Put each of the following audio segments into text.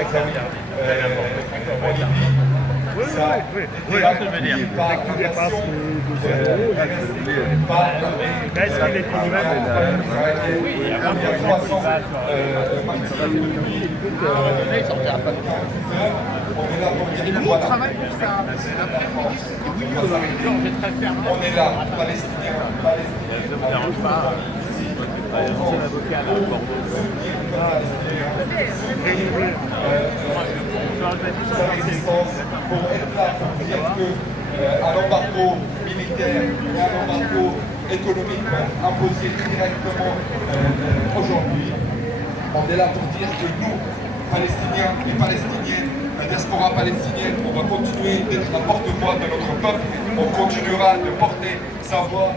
exemple en Libye. Ça était appuyé par la nation par l'armée israélienne. Il y a 300 martyrs depuis. On est là pour dire que voilà. On est là, palestiniens, sa résistance pour être là pour dire qu'un embargo militaire et un embargo économique imposé directement aujourd'hui, on est là pour dire que nous, Palestiniens et Palestiniennes, la diaspora palestinienne, on va continuer d'être la porte-voix de notre peuple, on continuera de porter sa voix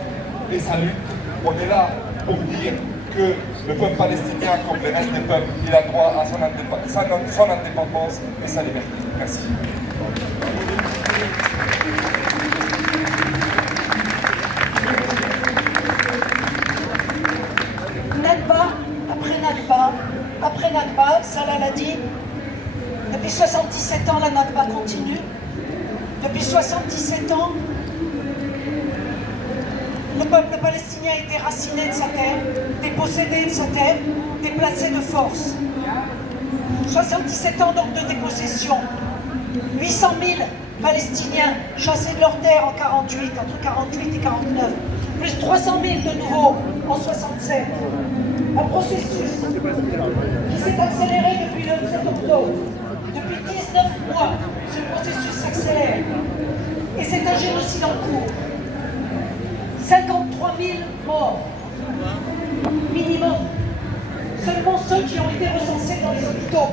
et sa lutte. On est là pour dire que le peuple palestinien, comme le reste des peuples, il a droit à son indépendance et sa liberté. Merci. Nakba, après Nakba, Salah l'a dit, depuis 77 ans, la Nakba continue. Depuis 77 ans, le peuple palestinien est déraciné de sa terre, dépossédé de sa terre, déplacé de force. 77 ans donc de dépossession. 800 000 Palestiniens chassés de leur terre en 48, entre 48 et 49. Plus 300 000 de nouveau en 67. Un processus qui s'est accéléré depuis le 7 octobre. Depuis 19 mois, ce processus s'accélère. Et c'est un génocide en cours. 53 000 morts, minimum. Seulement ceux qui ont été recensés dans les hôpitaux.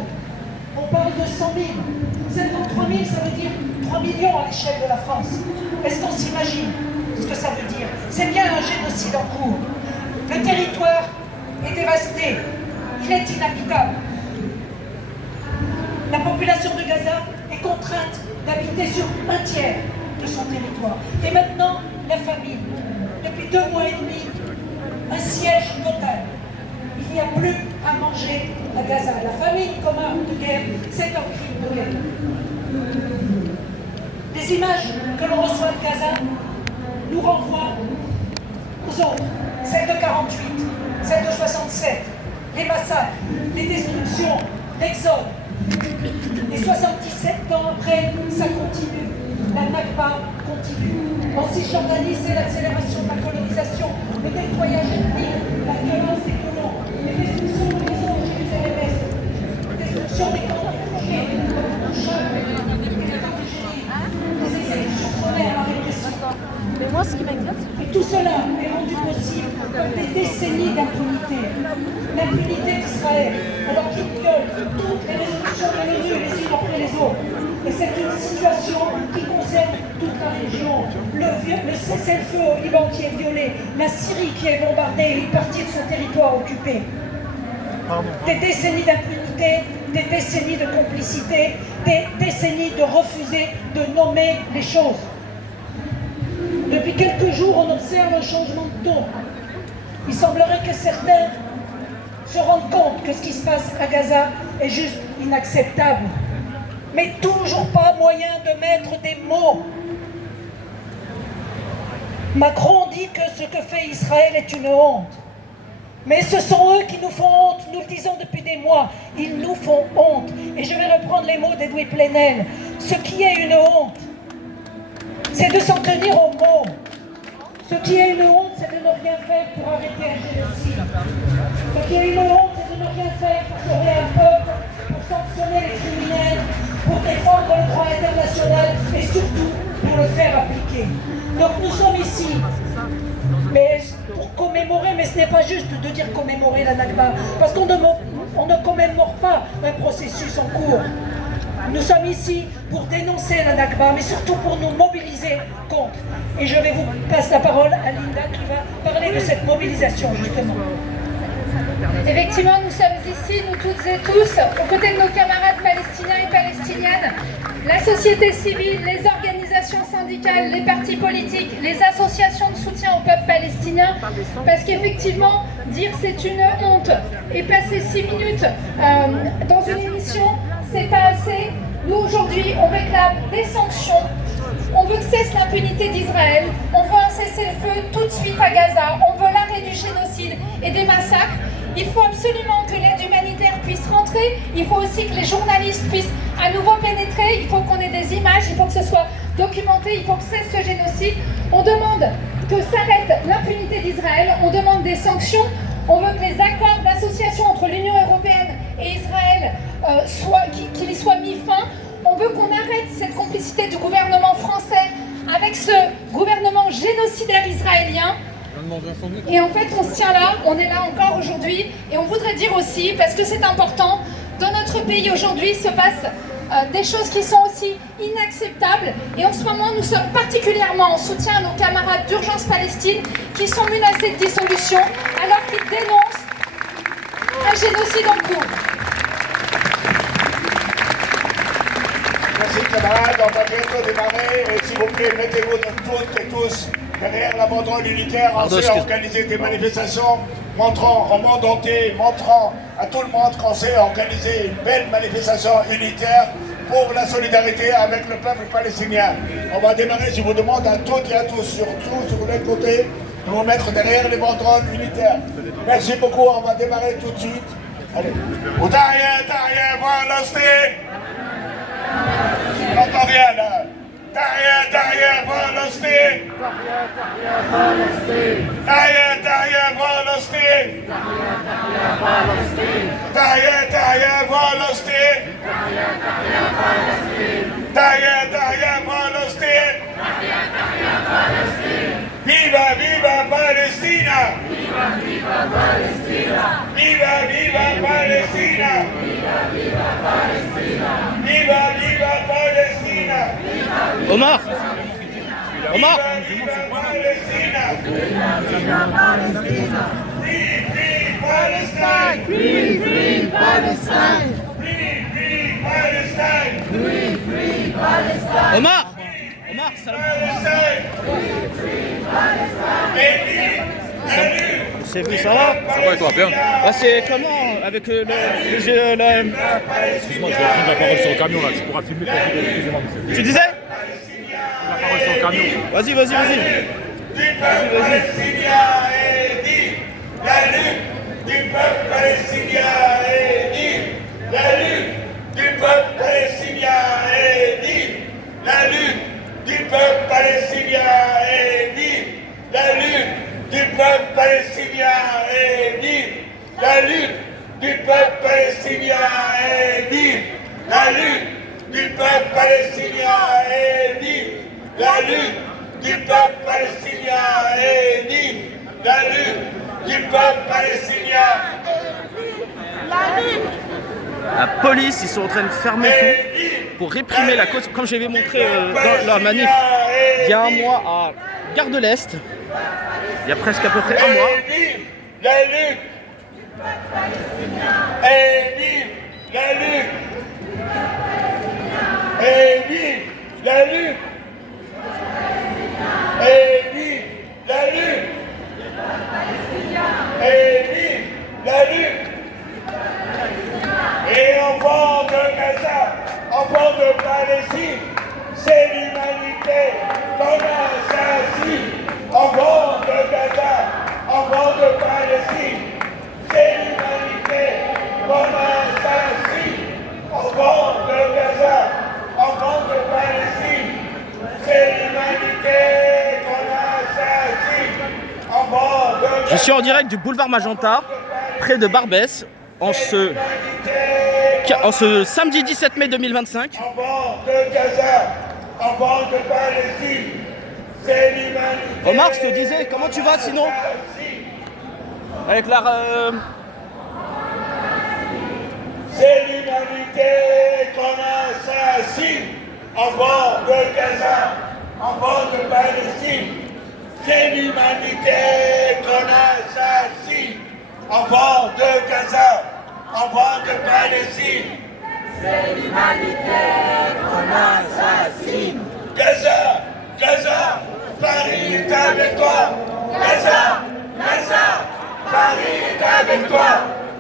On parle de 100 000. 53 000, ça veut dire 3 millions à l'échelle de la France. Est-ce qu'on s'imagine ce que ça veut dire? C'est bien un génocide en cours. Le territoire est dévasté. Il est inhabitable. La population de Gaza est contrainte d'habiter sur un tiers de son territoire. Et maintenant, la famine. Depuis 2 mois et demi, un siège total. Il n'y a plus à manger à Gaza. La famine comme arme de guerre, c'est un crime de guerre. Les images que l'on reçoit de Gaza nous renvoient aux autres. Celles de 48, celles de 67, les massacres, les destructions, l'exode. Et 77 ans après, ça continue. La Nakba continue. En Cisjordanie, c'est l'accélération de la colonisation, le nettoyage ethnique, la violence des colons, les destructions de maisons au Jérusalem-Est, la destruction des camps de réfugiés, les exécutions sommaires, la répression. Mais moi, ce qui m'inquiète, Et tout cela est rendu possible par des décennies d'impunité. L'impunité d'Israël, alors qu'il viole toutes les résolutions de l'ONU les unes après les autres. Et c'est une situation qui concerne toute la région. Le cessez-le-feu au Liban qui est violé, la Syrie qui est bombardée, une partie de son territoire occupé. Des décennies d'impunité, des décennies de complicité, des décennies de refuser de nommer les choses. Depuis quelques jours, on observe un changement de ton. Il semblerait que certains se rendent compte que ce qui se passe à Gaza est juste inacceptable. Mais toujours pas moyen de mettre des mots. Macron dit que ce que fait Israël est une honte. Mais ce sont eux qui nous font honte, nous le disons depuis des mois. Ils nous font honte. Et je vais reprendre les mots d'Edoui Plenel. Ce qui est une honte, c'est de s'en tenir aux mots. Ce qui est une honte, c'est de ne rien faire pour arrêter un génocide. Ce qui est une honte, c'est de ne rien faire pour sauver un peuple, pour sanctionner les criminels, pour défendre le droit international et surtout pour le faire appliquer. Donc nous sommes ici, mais pour commémorer, mais ce n'est pas juste de dire commémorer la Nakba, parce qu'on ne commémore pas un processus en cours. Nous sommes ici pour dénoncer la Nakba, mais surtout pour nous mobiliser contre. Et je vais vous passer la parole à Linda qui va parler de cette mobilisation, justement. effectivement, nous sommes ici, nous toutes et tous, aux côtés de nos camarades palestiniens et palestiniennes, la société civile, les organisations syndicales, les partis politiques, les associations de soutien au peuple palestinien, parce qu'effectivement, dire c'est une honte et passer 6 minutes dans une émission, c'est pas assez. Nous, aujourd'hui, on réclame des sanctions. On veut que cesse l'impunité d'Israël. On veut un cessez-le-feu tout de suite à Gaza. On veut l'arrêt du génocide et des massacres. Il faut absolument que l'aide humanitaire puisse rentrer. Il faut aussi que les journalistes puissent à nouveau pénétrer. Il faut qu'on ait des images. Il faut que ce soit documenté. Il faut que cesse ce génocide. On demande que s'arrête l'impunité d'Israël. On demande des sanctions. On veut que les accords d'association entre l'Union européenne et Israël qu'il y soit mis fin. On veut qu'on arrête cette complicité du gouvernement français avec ce gouvernement génocidaire israélien. Et en fait, on se tient là, on est là encore aujourd'hui. Et on voudrait dire aussi, parce que c'est important, dans notre pays aujourd'hui se passent des choses qui sont aussi inacceptables. Et en ce moment, nous sommes particulièrement en soutien à nos camarades d'Urgence Palestine qui sont menacés de dissolution alors qu'ils dénoncent un génocide en cours. Merci camarades, on va bientôt démarrer et s'il vous plaît, mettez-vous toutes et tous derrière la banderole unitaire. On sait organiser des manifestations montrant au monde entier, montrant à tout le monde qu'on sait organiser une belle manifestation unitaire pour la solidarité avec le peuple palestinien. On va démarrer, je vous demande à toutes et à tous, surtout sur les côtés, de vous mettre derrière les banderoles unitaires. Merci beaucoup, on va démarrer tout de suite. Allez. On n'entend rien là. Tahia, Palestine. Tahia, Palestine. Tahia, Palestine. Tahia, Palestine. Viva Palestina. Viva Palestina. Viva Palestina. Viva Palestina. Omar. Viva Palestina. Free Palestine. Free Palestine. Free Palestine. Omar, salam. C'est vu, ça va? Ça va et toi, bien? Ah, c'est comment avec le jeu là. Excuse-moi, je vais prendre la parole sur le camion là, tu pourras filmer quand tu veux, excusez-moi monsieur. Tu disais? La parole sur le camion. Vas-y. Du peuple palestinien est dit, la lutte du peuple palestinien est dit, la lutte du peuple palestinien est dit, la lutte du peuple palestinien est dit, la lutte du peuple palestinien est dit, la lutte du peuple palestinien est dit, la lutte du peuple palestinien est dit, la lutte du peuple palestinien est dit, la lutte du peuple palestinien La police, ils sont en train de fermer tout pour réprimer la cause. Comme je l'avais montré dans la manif il y a un mois à Gare de l'Est, il y a presque à peu près un mois. La lutte et vive la lutte et vive la lutte et vive la lutte et vive la lutte et enfants de Gaza, enfants de Palestine, c'est l'humanité qu'on assassine. Enfants de Gaza, enfants de Palestine, c'est l'humanité qu'on assassine. Enfants de Gaza, enfants de Palestine, c'est l'humanité qu'on assassine. Enfants de Gaza. Je suis en direct du boulevard Magenta, près de Barbès, en ce samedi 17 mai 2025. Enfants de Gaza, enfants de Palestine, c'est l'humanité. Omar, je te disais, comment tu vas sinon? Avec la... C'est l'humanité qu'on assassine. Enfants de Gaza, enfants de Palestine, c'est l'humanité qu'on assassine. Enfants de Gaza, enfants de Palestine, c'est l'humanité qu'on assassine. Gaza, Gaza, Paris est avec toi. Gaza, Gaza, Paris est avec toi.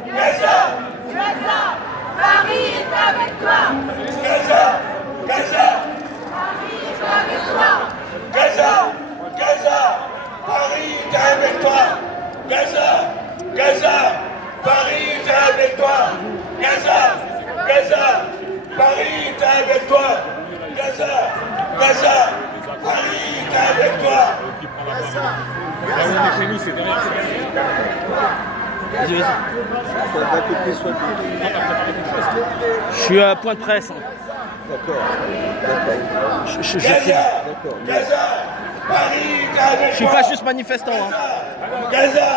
Gaza, Gaza, Paris est Gaza, Gaza, Gaza, Gaza, Paris est avec toi. Gaza, Gaza, Paris est avec toi. Gaza, Gaza, Paris est avec toi. Gaza, Gaza, Paris est avec toi. Là où on est chez nous, c'est derrière. Vas-y, vas-y. Soit d'un côté, soit de l'autre. Je suis à point de presse. Hein. D'accord. D'accord. Je filme. D'accord. Gaza, Paris est avec toi. Je suis pas juste manifestant. Hein. Gaza,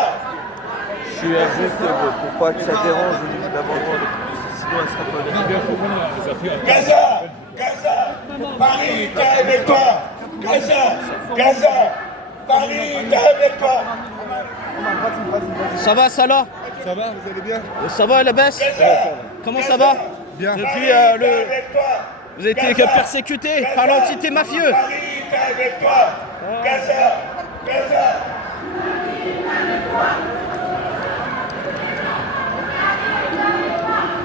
Je suis juste pour pas que ça dérange l'amendement, sinon elle sera pas là. Gaza, Gaza, Paris est avec toi. Gaza, Gaza, Paris est avec toi. Ça va, Salah? Ça va, vous allez bien? Ça va, la baisse? Comment ça va? Bien. Depuis vous avez été persécuté par l'entité mafieux. Paris est avec toi. Gaza, Gaza.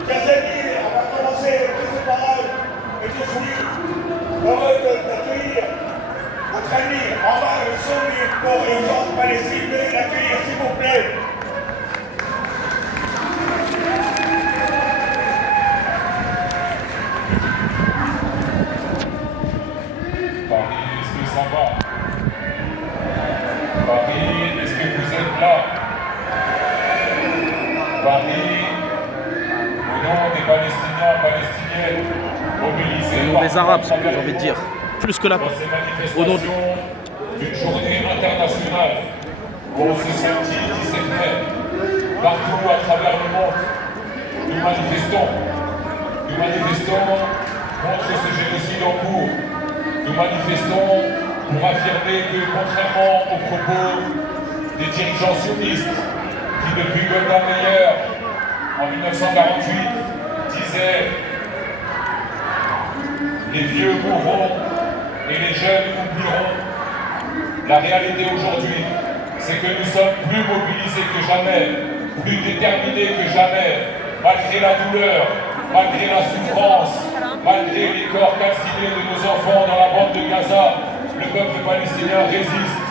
Chers amis, on va commencer toutes ces paroles et je suis heureux d'accueillir votre ami en bas de son pour urgence Palestine. Veuillez l'accueillir s'il vous plaît. Paris, est-ce que ça va? Paris, est-ce que vous êtes là? Paris, au nom des Palestiniens, Palestiniennes, mobilisés Au nom des Arabes, c'est ce que j'ai envie de dire. Plus que là. dans ces Au nom manifestations d'une journée internationale pour ce samedi 17 mai, partout à travers le monde, nous manifestons contre ce génocide en cours. Nous manifestons pour affirmer que, contrairement aux propos des dirigeants sionistes qui, depuis Golda Meir, en 1948, disaient « Les vieux mourront et les jeunes oublieront », la réalité aujourd'hui, c'est que nous sommes plus mobilisés que jamais, plus déterminés que jamais, malgré la douleur, malgré la souffrance, malgré les corps calcinés de nos enfants dans la bande de Gaza. Le peuple palestinien résiste,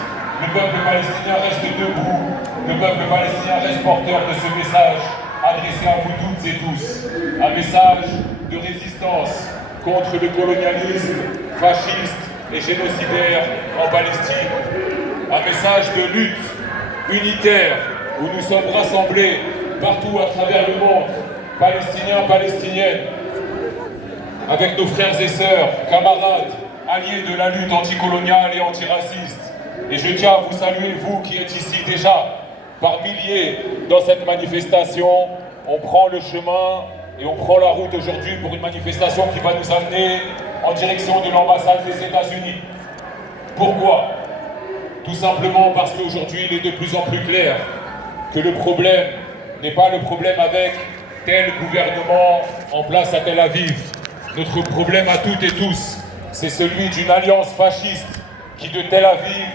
le peuple palestinien reste debout, le peuple palestinien reste porteur de ce message adressé à vous toutes et tous. Un message de résistance contre le colonialisme fasciste et génocidaire en Palestine. Un message de lutte unitaire où nous sommes rassemblés partout à travers le monde, Palestiniens, Palestiniennes, avec nos frères et sœurs, camarades, alliés de la lutte anticoloniale et antiraciste. Et je tiens à vous saluer, vous qui êtes ici déjà par milliers dans cette manifestation. On prend le chemin et on prend la route aujourd'hui pour une manifestation qui va nous amener en direction de l'ambassade des États-Unis. Pourquoi? Tout simplement parce qu'aujourd'hui, il est de plus en plus clair que le problème n'est pas le problème avec tel gouvernement en place à Tel Aviv. Notre problème à toutes et tous, c'est celui d'une alliance fasciste qui, de Tel Aviv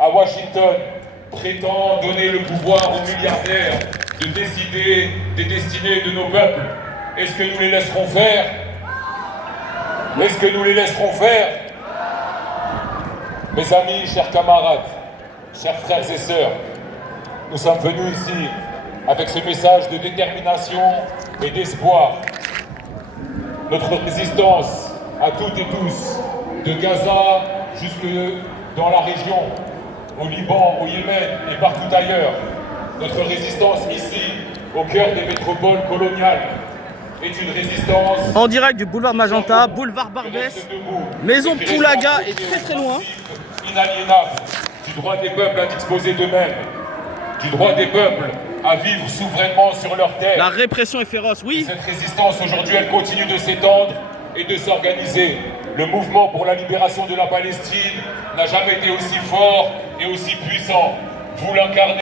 à Washington, prétend donner le pouvoir aux milliardaires de décider des destinées de nos peuples. Est-ce que nous les laisserons faire? Est-ce que nous les laisserons faire? Mes amis, chers camarades, chers frères et sœurs, nous sommes venus ici avec ce message de détermination et d'espoir. Notre résistance à toutes et tous, de Gaza jusque dans la région, au Liban, au Yémen et partout ailleurs, notre résistance ici, au cœur des métropoles coloniales, est une résistance... En direct du boulevard Magenta, boulevard Barbès, maison Poulaga est très très loin. Inaliénable du droit des peuples à disposer d'eux-mêmes, du droit des peuples à vivre souverainement sur leur terre. La répression est féroce, oui. Cette résistance aujourd'hui, elle continue de s'étendre et de s'organiser. Le mouvement pour la libération de la Palestine n'a jamais été aussi fort et aussi puissant. Vous l'incarnez.